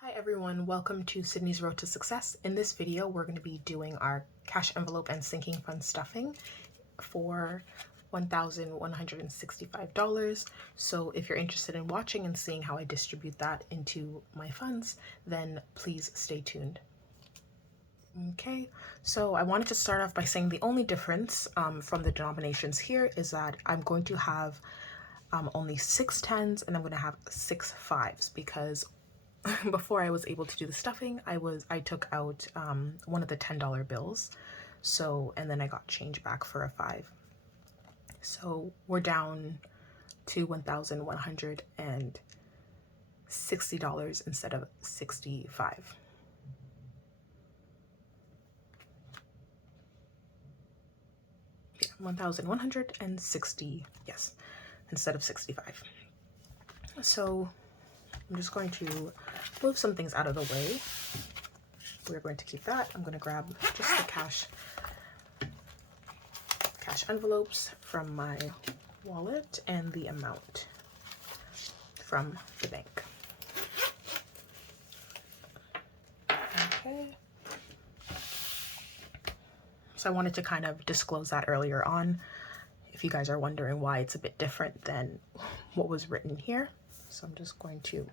Hi everyone, welcome to Sydney's Road to Success. In this video, we're going to be doing our cash envelope and sinking fund stuffing for $1,165. So if you're interested in watching and seeing how I distribute that into my funds, then please stay tuned. Okay, so I wanted to start off by saying the only difference from the denominations here is that I'm going to have only 6 10s and I'm going to have 6 5s because before I was able to do the stuffing, I took out one of the $10 bills, and then I got change back for a 5. So we're down to $1,160 instead of 65. Yeah, 1,160, yes, instead of 65. So I'm just going to move some things out of the way. We're going to keep that. I'm going to grab just the cash envelopes from my wallet and the amount from the bank. Okay. So I wanted to kind of disclose that earlier on, if you guys are wondering why it's a bit different than what was written here. So I'm just going to,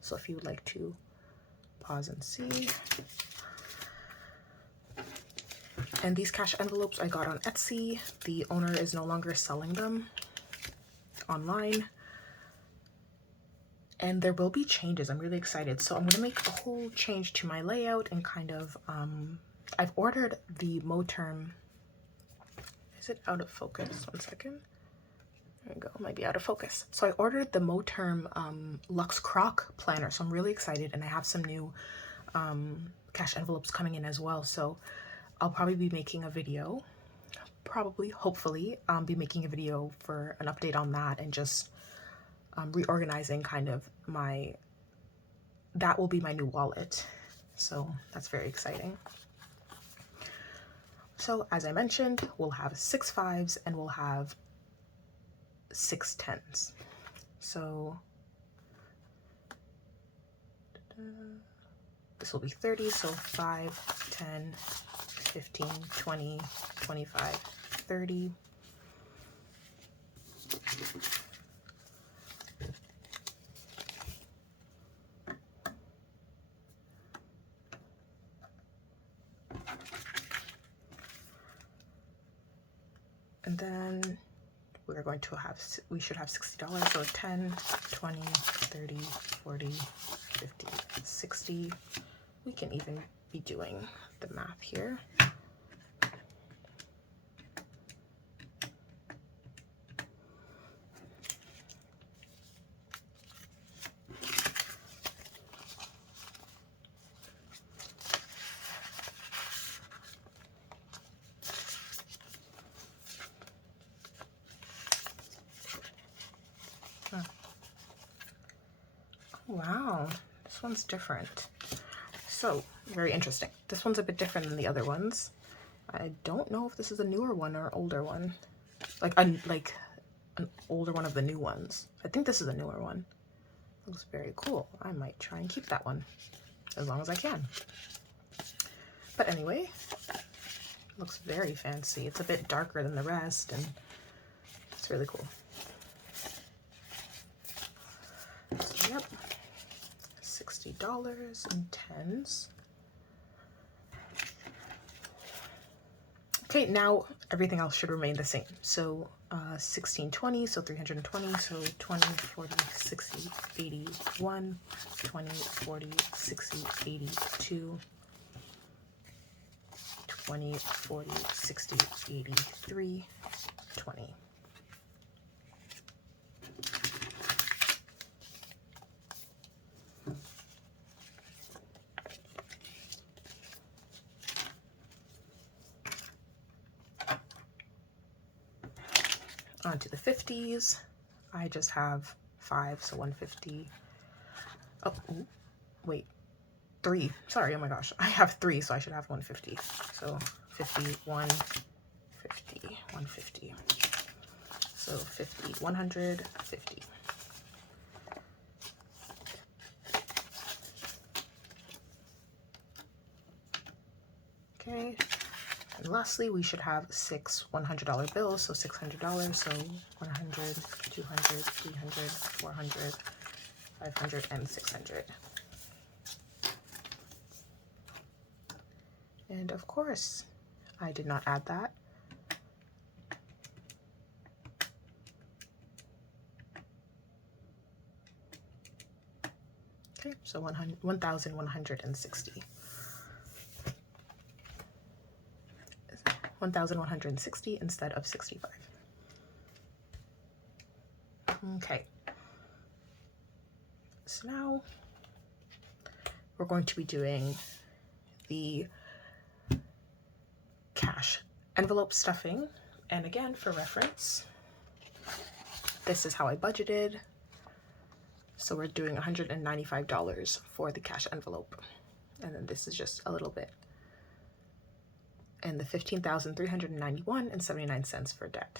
so if you would like to pause and see. And these cash envelopes I got on Etsy. The owner is no longer selling them online. And there will be changes. I'm really excited. So I'm going to make a whole change to my layout and kind of, I've ordered the Moterm. Is it out of focus? 1 second. There we go, might be out of focus. So I ordered the Moterm Luxe Croc planner. So I'm really excited, and I have some new cash envelopes coming in as well. So I'll probably be making a video, hopefully, be making a video for an update on that and just reorganizing kind of that will be my new wallet. So that's very exciting. So as I mentioned, we'll have 6 5s and we'll have 6 10s. So this will be 30, so 5, 10, 15, 20, 25, 30. And then we're going to have, we should have $60, so 10, 20, 30, 40, 50, 60. We can even be doing the math here. Wow, this one's different. So, very interesting. This one's a bit different than the other ones. I don't know if this is a newer one or an older one. Like an older one of the new ones. I think this is a newer one. Looks very cool. I might try and keep that one as long as I can. But anyway, looks very fancy. It's a bit darker than the rest and it's really cool. So, yep. $60 in 10s. Okay, now everything else should remain the same. So 1620, so 320, so 20, 40, 60, 81, 20, 40, 60, 82, 20, 40, 60, 83, 20. Onto the 50s. I just have 5, so 150. Oh, wait, 3. Sorry, oh my gosh. I have 3, so I should have 150. So 50, 150, 150. So 50, 150. Okay. And lastly, we should have 6 $100 bills, so $600, so 100, 200, 300, 400, 500, and 600. And of course, I did not add that. Okay, so 1,160. 1,160 instead of 65. Okay. So now we're going to be doing the cash envelope stuffing. And again, for reference, this is how I budgeted. So we're doing $195 for the cash envelope. And then this is just a little bit. And the $15,391.79 for debt.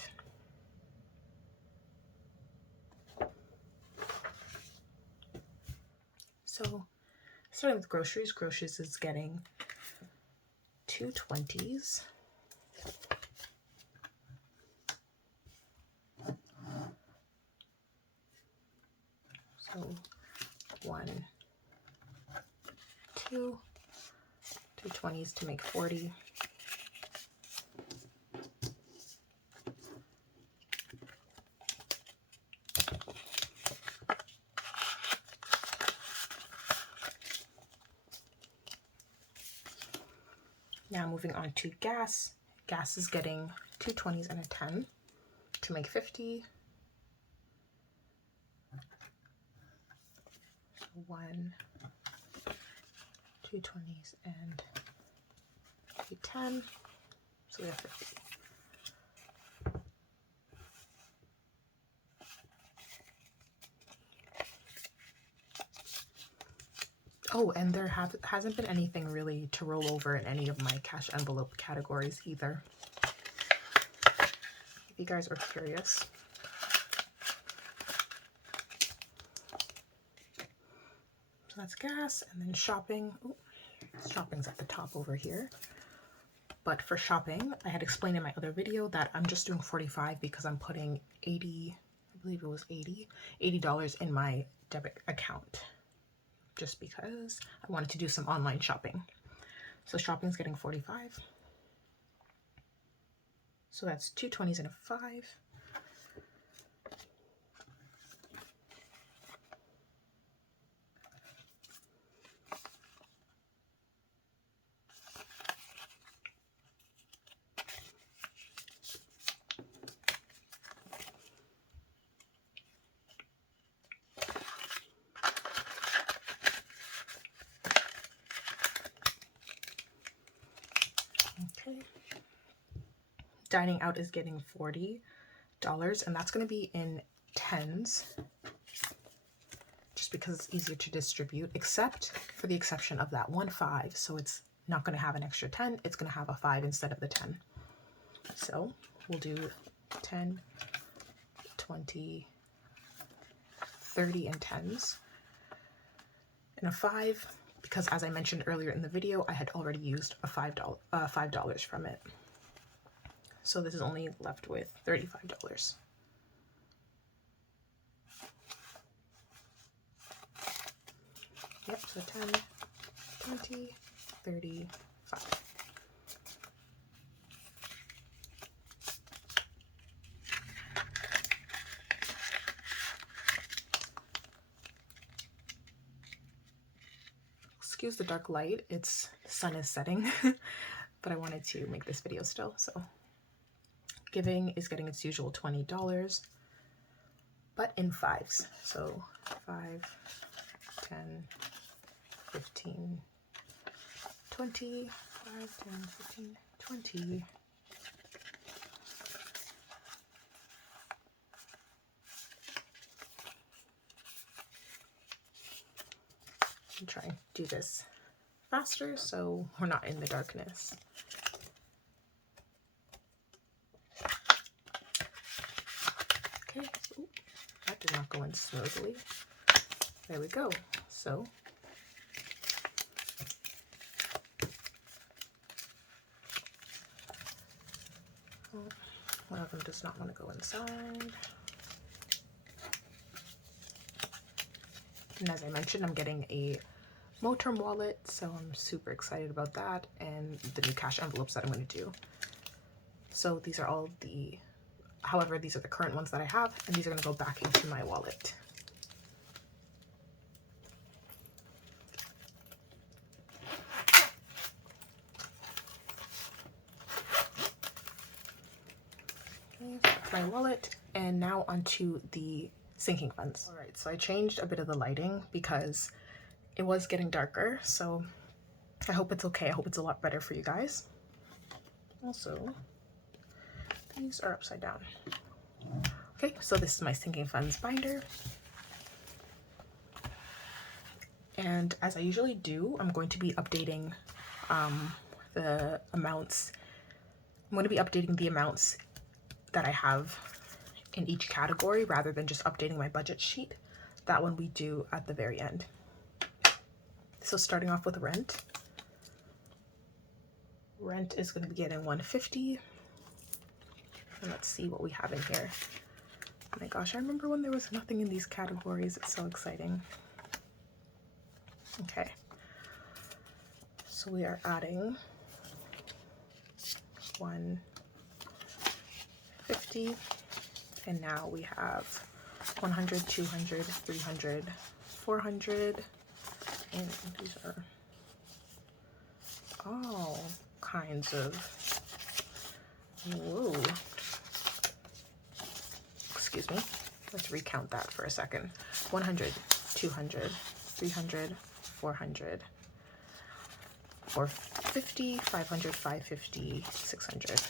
So starting with groceries, groceries is getting 2 20s. So 1, 2, 2 20s to make 40. Now moving on to gas. Gas is getting 2 20s and a 10 to make 50. So 1, 2 20s and a 10. So we have 50. Oh, and there hasn't been anything really to roll over in any of my cash envelope categories either, if you guys are curious. So that's gas, and then shopping. Ooh, shopping's at the top over here. But for shopping, I had explained in my other video that I'm just doing 45 because I'm putting 80, I believe it was $80 in my debit account, just because I wanted to do some online shopping. So shopping's getting 45. So that's 2 20s and a 5. Okay. Dining out is getting $40, and that's going to be in 10s, just because it's easier to distribute, except for the exception of that 1 5. So it's not going to have an extra 10, it's going to have a 5 instead of the 10. So we'll do 10, 20, 30, and 10s. And a 5, because as I mentioned earlier in the video, I had already used a $5 from it. So this is only left with $35. Yep, so 10, 20, 30, 5. Excuse the dark light, the sun is setting, but I wanted to make this video still, so. Giving is getting its usual $20, but in 5s. So 5, 10, 15, 20, 5, 10, 15, 20. I'm trying to do this faster so we're not in the darkness. Okay, ooh, that did not go in smoothly. There we go. So One of them does not want to go inside. And as I mentioned, I'm getting a Moterm wallet, so I'm super excited about that, and the new cash envelopes that I'm going to do. So these are all the, however, these are the current ones that I have, and these are going to go back into my wallet. Okay, so that's my wallet, and now onto the sinking funds. All right, so I changed a bit of the lighting because it was getting darker, so I hope it's okay. I hope it's a lot better for you guys. Also, these are upside down. Okay, so this is my sinking funds binder. And as I usually do, I'm going to be updating the amounts. I'm going to be updating the amounts that I have in each category rather than just updating my budget sheet. That one we do at the very end. So starting off with rent. Rent is going to be getting $150. And let's see what we have in here. Oh my gosh, I remember when there was nothing in these categories. It's so exciting. Okay. So we are adding $150. And now we have 100, 200, 300, 400. And these are all kinds of, whoa. Excuse me. Let's recount that for a second. 100, 200, 300, 400, 450, 500, 550, 600.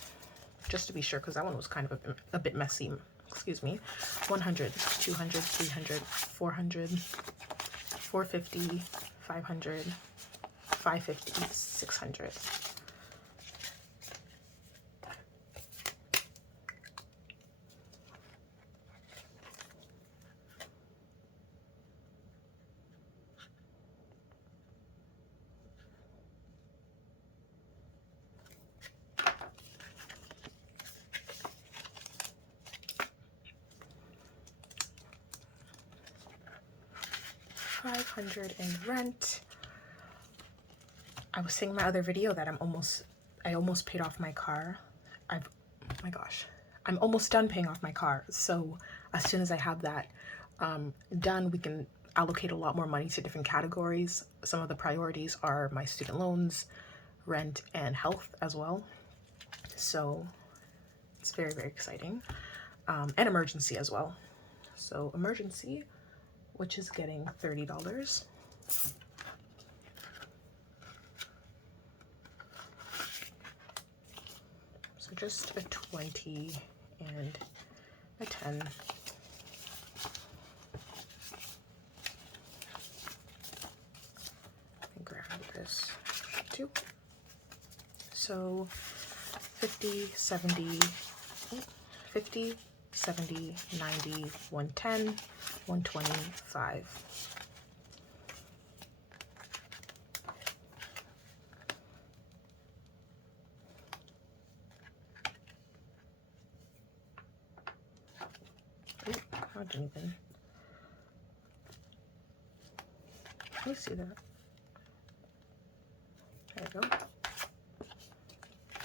Just to be sure, because that one was kind of a bit messy. Excuse me. 100, 200, 300, 400, 450, 500, 550, 600. $500 in rent. I was saying in my other video that I almost paid off my car. Oh my gosh, I'm almost done paying off my car. So as soon as I have that done, we can allocate a lot more money to different categories. Some of the priorities are my student loans, rent, and health as well. So it's very, very exciting. And emergency as well. So emergency, which is getting $30. So just a 20 and a 10. And grab this too. So 50, 70, 50, 70, 90, 110, 125. Ooh, I didn't even. Let me see that. There we go.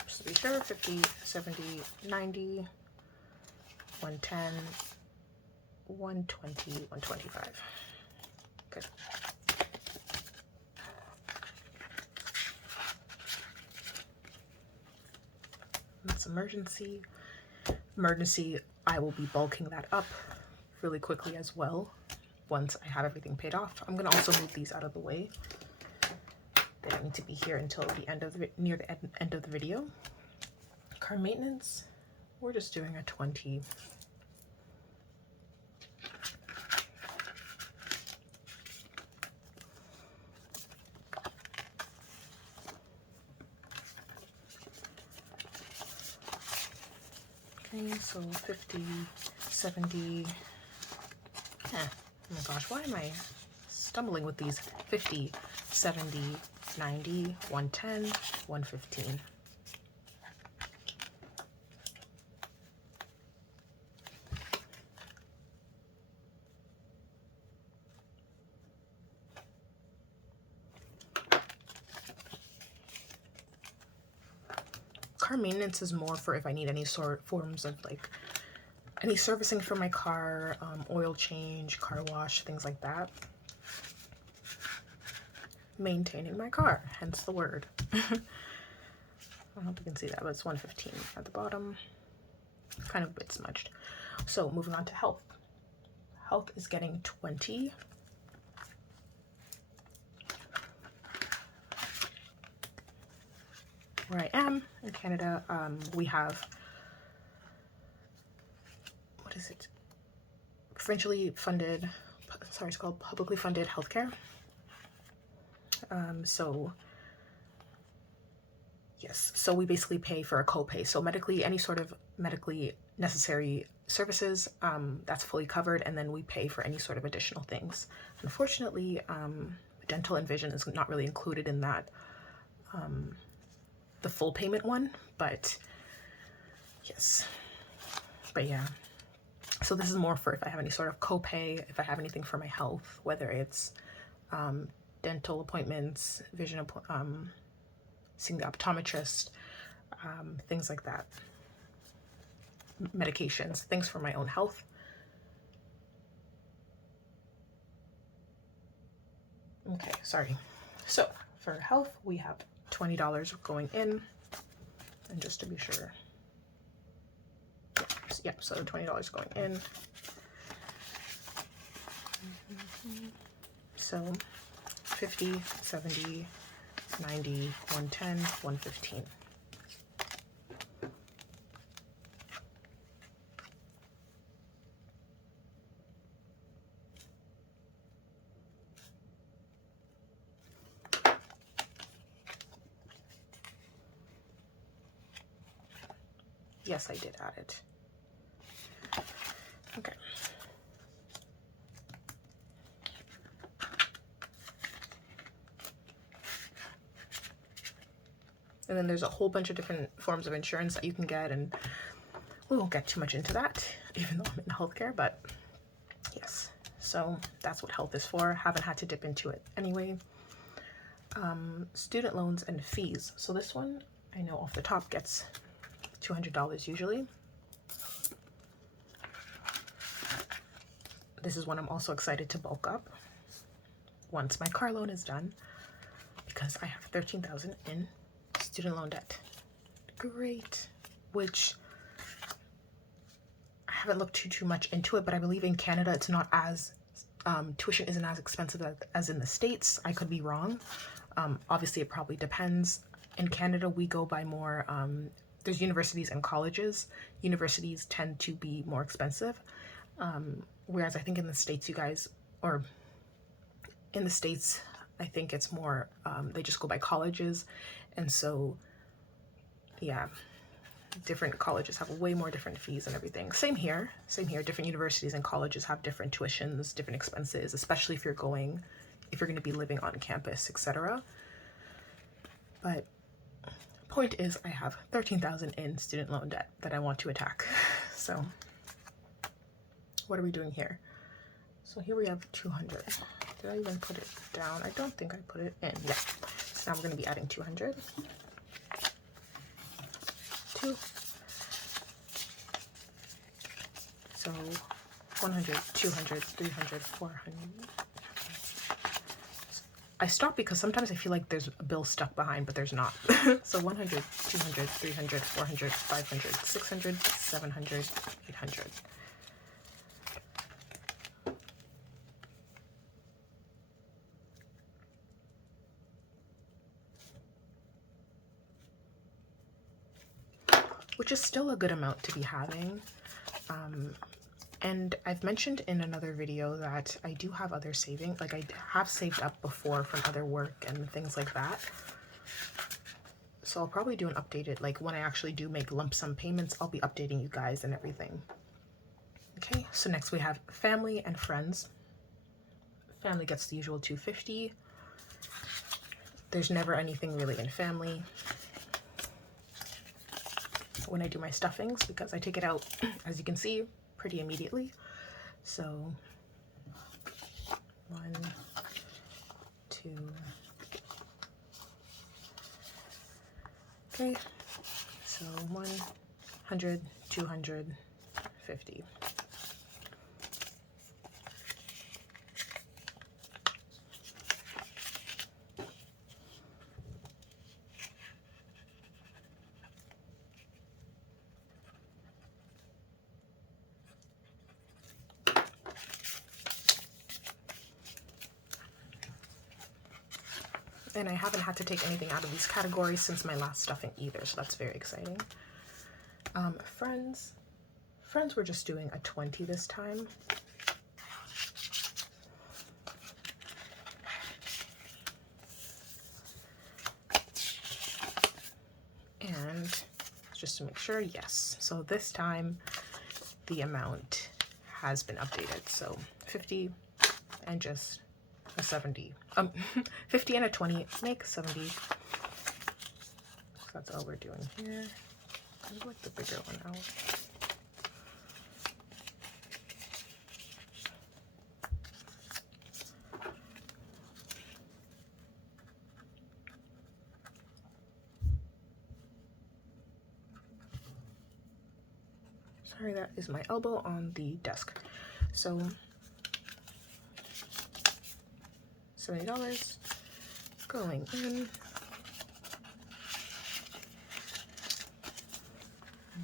Just to be sure, 50, 70, 90, 110, 120, 125. Good. That's emergency. Emergency, I will be bulking that up really quickly as well once I have everything paid off. I'm gonna also move these out of the way. They don't need to be here until the end of the near the end of the video. Car maintenance, we're just doing a 20. Okay, so 50, 70, oh my gosh, why am I stumbling with these? 50, 70, 90, 110, 115. maintenance is more for if I need any forms of like any servicing for my car, oil change, car wash, things like that. Maintaining my car, hence the word. I don't know if you can see that, but it's 115 at the bottom. Kind of a bit smudged. So moving on to health. Health is getting 20. Where I am in Canada, we have, what is it? Provincially funded, sorry, it's called publicly funded healthcare. So yes, so we basically pay for a copay. So medically, any sort of medically necessary services, that's fully covered, and then we pay for any sort of additional things. Unfortunately, dental and vision is not really included in that, the full payment one, but yes, but yeah. So this is more for if I have any sort of copay, if I have anything for my health, whether it's dental appointments, vision, seeing the optometrist, things like that, medications, things for my own health. Okay, sorry. So for health, we have $20 going in, and just to be sure, yeah, so $20 going in. So 50, 70, 90, 110, 115. Yes, I did add it. Okay. And then there's a whole bunch of different forms of insurance that you can get, and we won't get too much into that, even though I'm in healthcare, but yes. So that's what health is for. Haven't had to dip into it anyway. Student loans and fees. So this one, I know off the top, gets $200 usually. This is one I'm also excited to bulk up once my car loan is done, because I have $13,000 in student loan debt. Great. Which I haven't looked too much into it, but I believe in Canada it's not as tuition isn't as expensive as in the States. I could be wrong. Obviously it probably depends. In Canada we go by more, there's universities and colleges. Universities tend to be more expensive, whereas I think in the States, you guys, or in the States, I think it's more, they just go by colleges. And so, yeah, different colleges have way more different fees and everything. Same here, different universities and colleges have different tuitions, different expenses, especially if you're going to be living on campus, etc. But point is, I have $13,000 in student loan debt that I want to attack. So what are we doing here? So here we have 200. Did I even put it down? I don't think I put it in. Yeah. So now we're going to be adding 200. 2. So 100, 200, 300, 400. I stopped because sometimes I feel like there's a bill stuck behind, but there's not. So 100, 200, 300, 400, 500, 600, 700, 800. Which is still a good amount to be having. And I've mentioned in another video that I do have other saving, like I have saved up before from other work and things like that. So I'll probably do an updated, like when I actually do make lump sum payments, I'll be updating you guys and everything. Okay, so next we have family and friends. Family gets the usual $250. There's never anything really in family when I do my stuffings, because I take it out, as you can see, pretty immediately. So 1, 2. Okay, so 100, 250. And I haven't had to take anything out of these categories since my last stuffing either, so that's very exciting. Friends, we're just doing a 20 this time. And just to make sure, yes. So this time the amount has been updated. So 50 and just a 70. 50 and a 20 make 70. So that's all we're doing here. I would like the bigger one out. Sorry, that is my elbow on the desk. So $70 going in.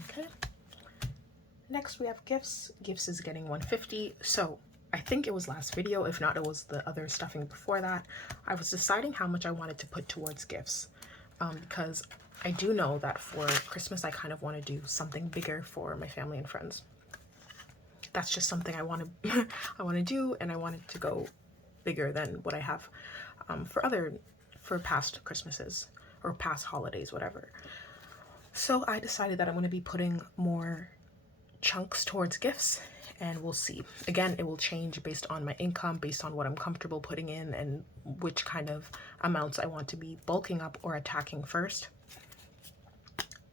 Okay. Next we have gifts. Gifts is getting 150. So I think it was last video, if not it was the other stuffing before that. I was deciding how much I wanted to put towards gifts because I do know that for Christmas I kind of want to do something bigger for my family and friends. That's just something I want to do, and I want it to go bigger than what I have for past Christmases or past holidays, whatever. So I decided that I'm going to be putting more chunks towards gifts, and we'll see. Again, it will change based on my income, based on what I'm comfortable putting in, and which kind of amounts I want to be bulking up or attacking first.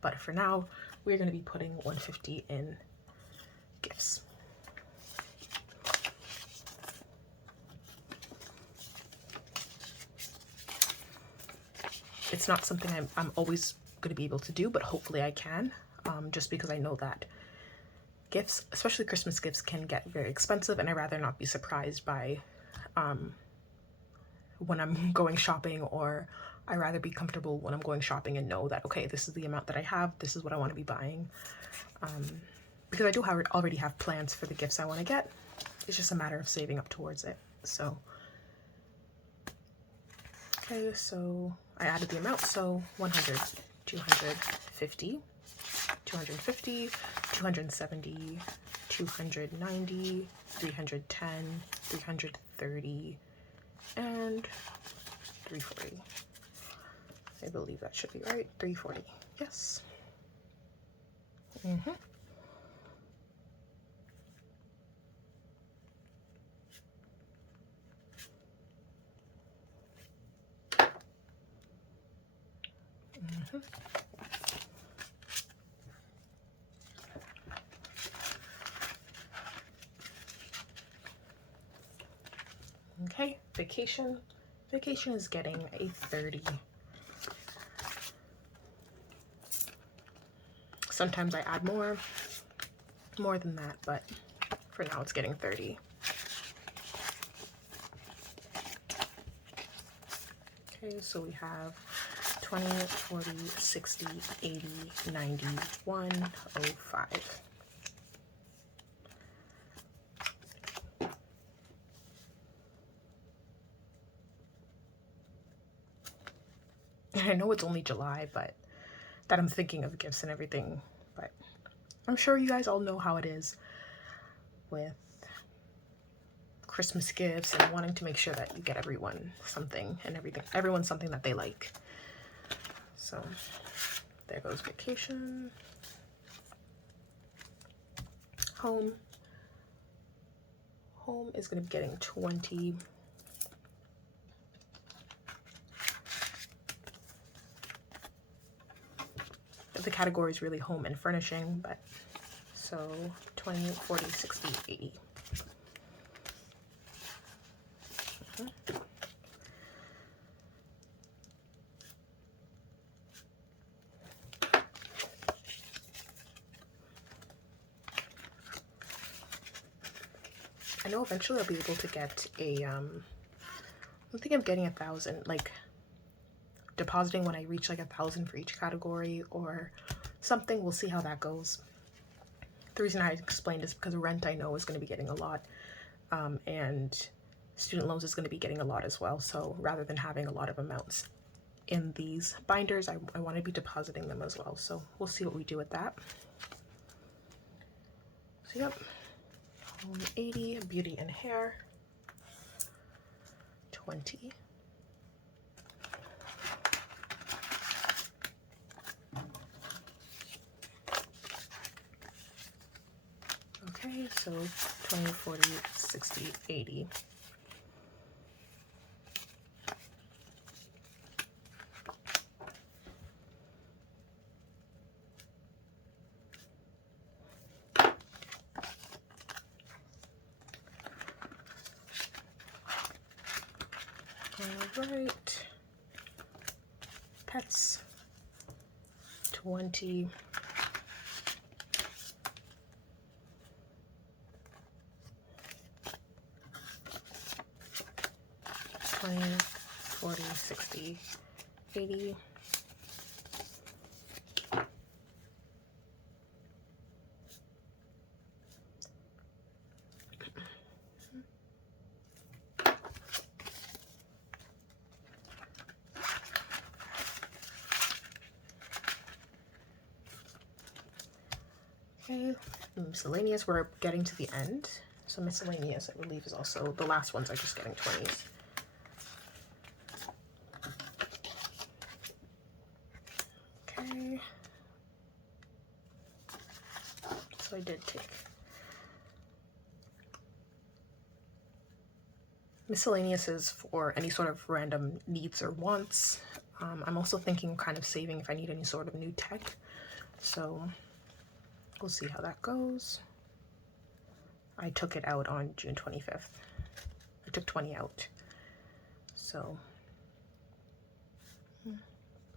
But for now, we're going to be putting 150 in gifts. It's not something I'm always going to be able to do, but hopefully I can, just because I know that gifts, especially Christmas gifts, can get very expensive, and I'd rather not be surprised by when I'm going shopping, or I'd rather be comfortable when I'm going shopping and know that, okay, this is the amount that I have, this is what I want to be buying, because I do already have plans for the gifts I want to get. It's just a matter of saving up towards it. So okay, so I added the amount, so 100, 250, 250, 270, 290, 310, 330, and 340. I believe that should be right. 340. Yes. Okay, vacation. Vacation is getting a 30. Sometimes I add more than that, but for now it's getting 30. Okay, so we have 20, 40, 60, 80, 90, 105. And I know it's only July, but that I'm thinking of gifts and everything, but I'm sure you guys all know how it is with Christmas gifts and wanting to make sure that you get everyone something and everyone something that they like. So there goes vacation. Home is going to be getting 20. The category is really home and furnishing, but so 20, 40, 60, 80. know eventually I'll be able to get a, I think I'm getting 1,000, like depositing when I reach like 1,000 for each category or something. We'll see how that goes. The reason I explained is because rent I know is going to be getting a lot, and student loans is going to be getting a lot as well. So rather than having a lot of amounts in these binders, I want to be depositing them as well. So we'll see what we do with that. So yep, 80, beauty and hair, 20. Okay, so 20, 40, 60, 80. All right, pets, 20. 20, 40, 60, 80. Okay, miscellaneous, we're getting to the end. So miscellaneous, I believe, is also, the last ones are just getting 20s. Okay. So I did take miscellaneous is for any sort of random needs or wants. I'm also thinking kind of saving if I need any sort of new tech. So we'll see how that goes. I took it out on June 25th. I took 20 out. So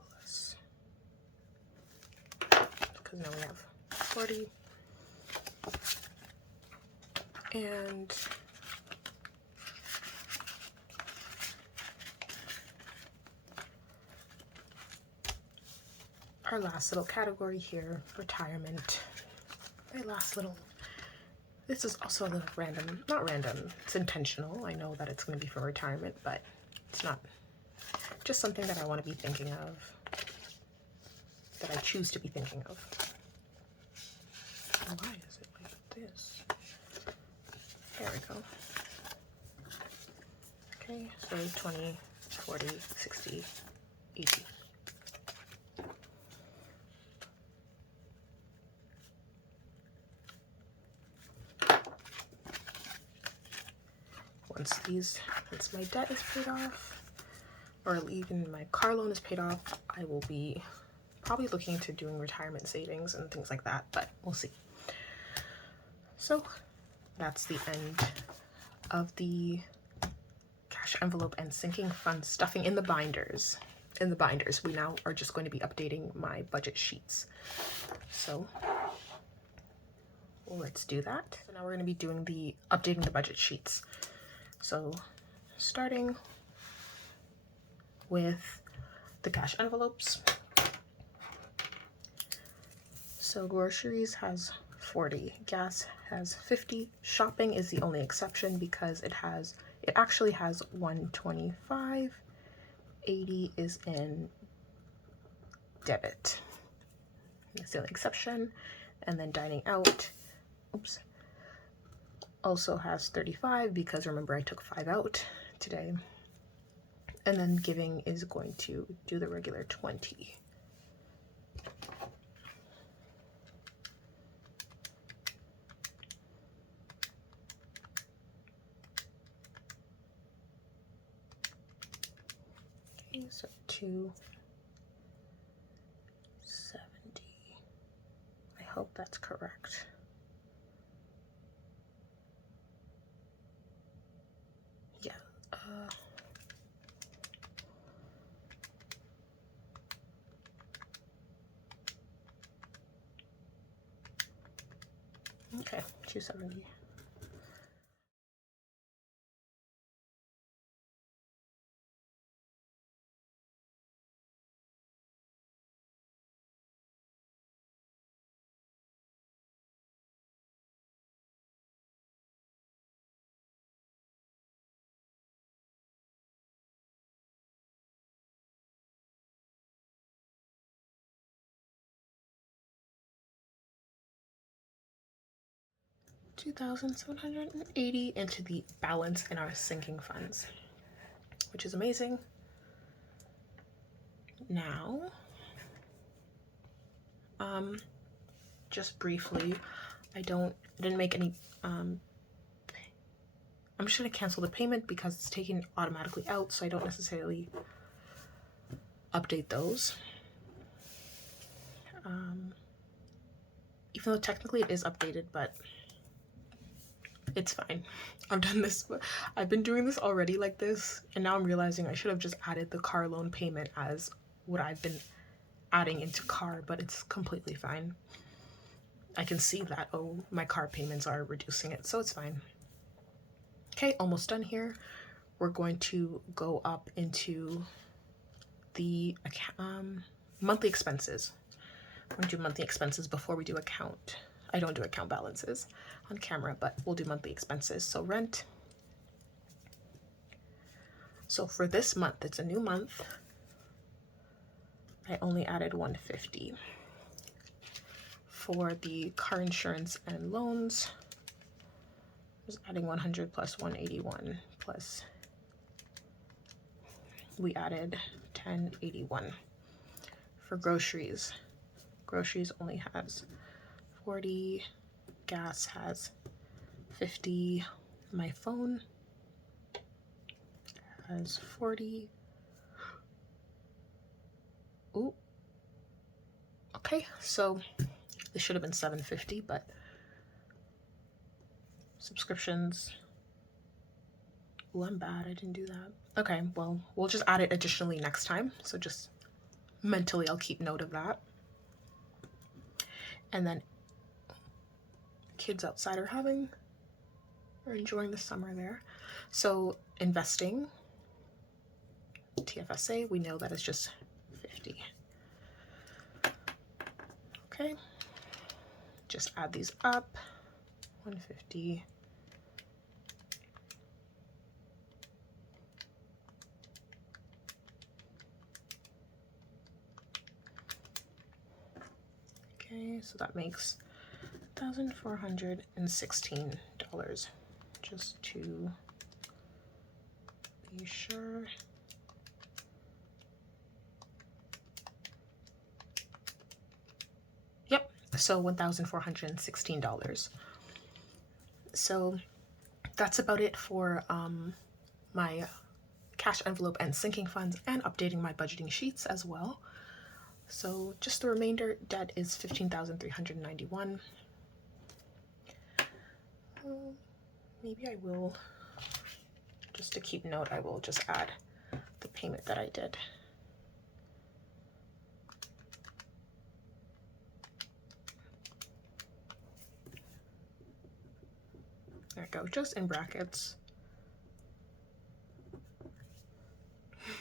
plus, because now we have 40. And our last little category here, retirement. My last little, this is also a little random, not random, it's intentional. I know that it's going to be for retirement, but it's not, just something that I want to be thinking of, that I choose to be thinking of. Why is it like this? There we go. Okay, so 20, 40, 60, 80. Once my debt is paid off, or even my car loan is paid off, I will be probably looking into doing retirement savings and things like that, but we'll see. So that's the end of the cash envelope and sinking fund stuffing in the binders. In the binders, we now are just going to be updating my budget sheets. So let's do that. So now we're going to be doing the updating the budget sheets. So starting with the cash envelopes. So groceries has 40, gas has 50, shopping is the only exception because it actually has 125, 80 is in debit. That's the only exception. And then dining out, oops, also has 35 because remember I took 5 out today. And then giving is going to do the regular 20. Okay, so 270. I hope that's correct. Yeah. Okay, 270. $2,780 into the balance in our sinking funds, which is amazing. Now, just briefly, I didn't make any, I'm just gonna cancel the payment because it's taken automatically out, so I don't necessarily update those. Even though technically it is updated, but it's fine. I've done this, I've been doing this already like this, and now I'm realizing I should have just added the car loan payment as what I've been adding into car, but it's completely fine. I can see that, oh, my car payments are reducing it, so it's fine. Okay, almost done here. We're going to go up into the monthly expenses. I'm gonna do monthly expenses before we do account. I don't do account balances on camera, but we'll do monthly expenses. So rent. So for this month, it's a new month. I only added $150. For the car insurance and loans, I was adding 100 plus 181 plus we added 1081. For groceries only has 40, gas has 50, my phone has 40. Ooh. Okay, so this should have been 750, but subscriptions. Ooh, I'm bad, I didn't do that. Okay, well, we'll just add it additionally next time. So just mentally, I'll keep note of that. And then kids outside are enjoying the summer there. So investing, TFSA, we know that it's just 50. Okay, just add these up, 150. Okay, so that makes $1,416, just to be sure. Yep, so $1,416. So that's about it for my cash envelope and sinking funds, and updating my budgeting sheets as well. So just the remainder debt is $15,391. Maybe I will, just to keep note, I will just add the payment that I did. There we go, just in brackets.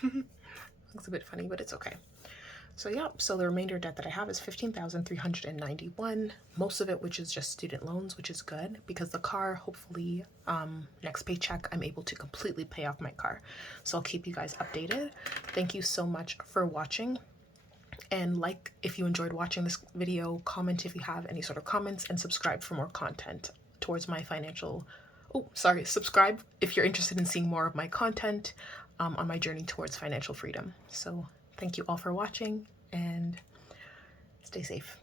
Looks a bit funny, but it's okay. So yeah, so the remainder debt that I have is $15,391, most of it which is just student loans, which is good because the car, hopefully next paycheck, I'm able to completely pay off my car. So I'll keep you guys updated. Thank you so much for watching, and like if you enjoyed watching this video, comment if you have any sort of comments, and subscribe for more content towards my financial, subscribe if you're interested in seeing more of my content on my journey towards financial freedom. So thank you all for watching, and stay safe.